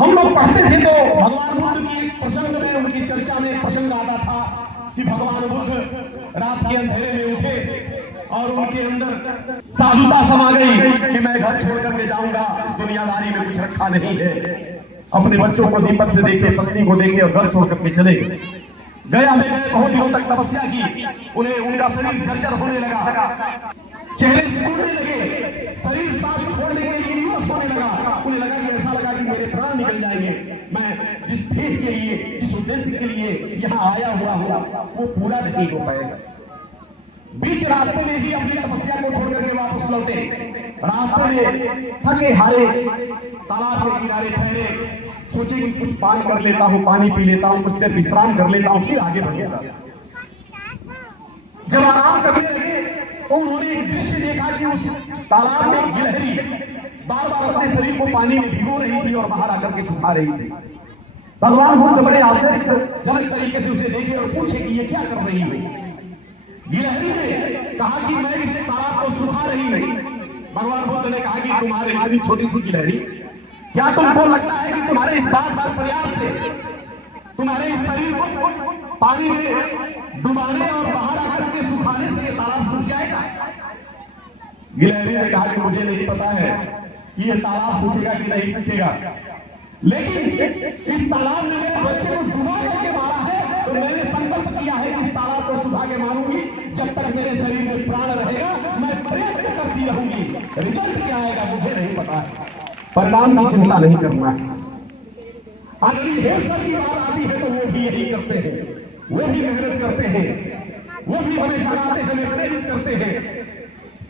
हम लोग पढ़ते थे तो भगवान बुद्ध की प्रसंग में, उनकी चर्चा में प्रसंग आता था कि भगवान बुद्ध रात के अंधेरे में उठे और उनके अंदर साधुता समा गई कि मैं घर छोड़ करके जाऊंगा, इस दुनियादारी में कुछ रखा नहीं है। अपने बच्चों को दीपक से देखे, पत्नी को देखे और घर छोड़ करके चले गए। गया में गए, बहुत दिनों तक तपस्या की, उन्हें उनका शरीर जर्जर होने लगा, चेहरे सिकुड़ने लगे, शरीर साथ छोड़ने के लिए विवश होने लगा। उन्हें लगा कि ऐसा लगा कि मेरे प्राण निकल जाएंगे, मैं जिस ध्येय के लिए, जिस उद्देश्य के लिए यहाँ आया हुआ हूँ वो पूरा नहीं हो पाएगा। बीच रास्ते में ही अपनी तपस्या को छोड़ करके वापस लौटे। रास्ते में थके हारे तालाब के किनारे ठहरे, सोचे कि कुछ पान कर लेता हूँ, पानी पी लेता हूँ, कुछ देर विश्राम कर लेता हूँ, फिर आगे बढ़ेगा। जब आराम करने लगे तो उन्होंने एक दृश्य देखा कि उस तालाब में गिलहरी बार बार अपने शरीर को पानी में भिगो रही थी और बाहर आकर के सुखा रही थी। भगवान बुद्ध बड़े आश्चर्यजनक तरीके से उसे देखे और पूछे कि ये क्या कर रही है। गिलहरी ने कहा कि मैं इस तालाब को सुखा रही हूं। भगवान बुद्ध ने कहा कि तुम्हारे इतनी छोटी सी गिलहरी, क्या तुमको लगता है कि तुम्हारे इस बार बार प्रयास से तुम्हारे इस शरीर को पानी में डुबाने और बाहर आकर के सुखाने से ये तालाब सूख जाएगा? गिलहरी ने कहा कि मुझे नहीं पता है कि ये तालाब सूखेगा कि नहीं सूखेगा, लेकिन इस तालाब में मेरे बच्चे को डुबा करके मारा है तो मैंने संकल्प किया है कि इस तालाब को सुखा के मारूंगी। जब तक मेरे शरीर में प्राण रहेगा मैं प्रयत्न करती रहूंगी। रिजल्ट क्या आएगा मुझे नहीं पता, परिणाम की चिंता नहीं करना है। अगली हेरसर की बात आती है तो वो भी यही करते हैं, वो भी मेहनत करते हैं, वो भी हमें जगाते हैं, हमें प्रेरित करते हैं।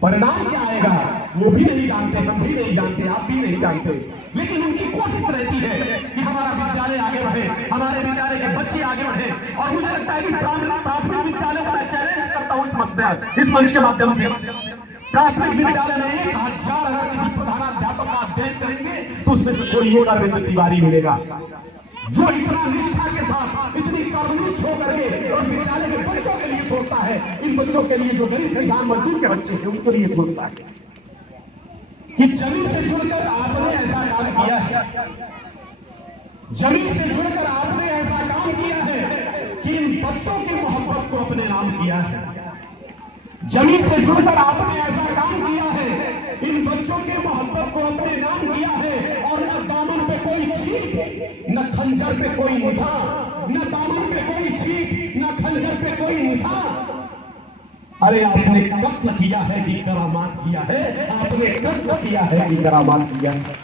परिणाम क्या आएगा वो भी नहीं जानते, हम भी नहीं जानते, आप भी नहीं जानते, लेकिन उनकी कोशिश रहती है कि हमारा विद्यालय आगे बढ़े, हमारे विद्यालय के बच्चे आगे बढ़े। और मुझे लगता है कि प्राथमिक विद्यालय को मैं चैलेंज करता हूँ इस मंच के माध्यम से। प्राथमिक विद्यालय में 1000 अगर किसी प्रधानाध्यापक का अध्ययन करेंगे तो उसमें से कोई एक अरविंद तिवारी मिलेगा जो इतना निष्ठा के साथ, इतनी कर्मनिष्ठ होकर के और विद्यालय के बच्चों के लिए सोचता है। इन बच्चों के लिए जो गरीब किसान मजदूर के बच्चे हैं उनके लिए सोचता है कि जमीन से जुड़कर आपने ऐसा काम किया है, जमीन से जुड़कर आपने ऐसा काम किया है कि इन बच्चों की मोहब्बत को अपने नाम किया है। जमीन से जुड़कर आपने ऐसा काम किया है, इन बच्चों के मोहब्बत को अपने नाम किया है। और न दामन पे कोई छींक, न खंजर पे कोई निशान, न दामन पे कोई छींक, न खंजर पे कोई निशान। अरे आपने कत्ल किया है कि करामात किया है, आपने कत्ल किया है कि करामात किया है।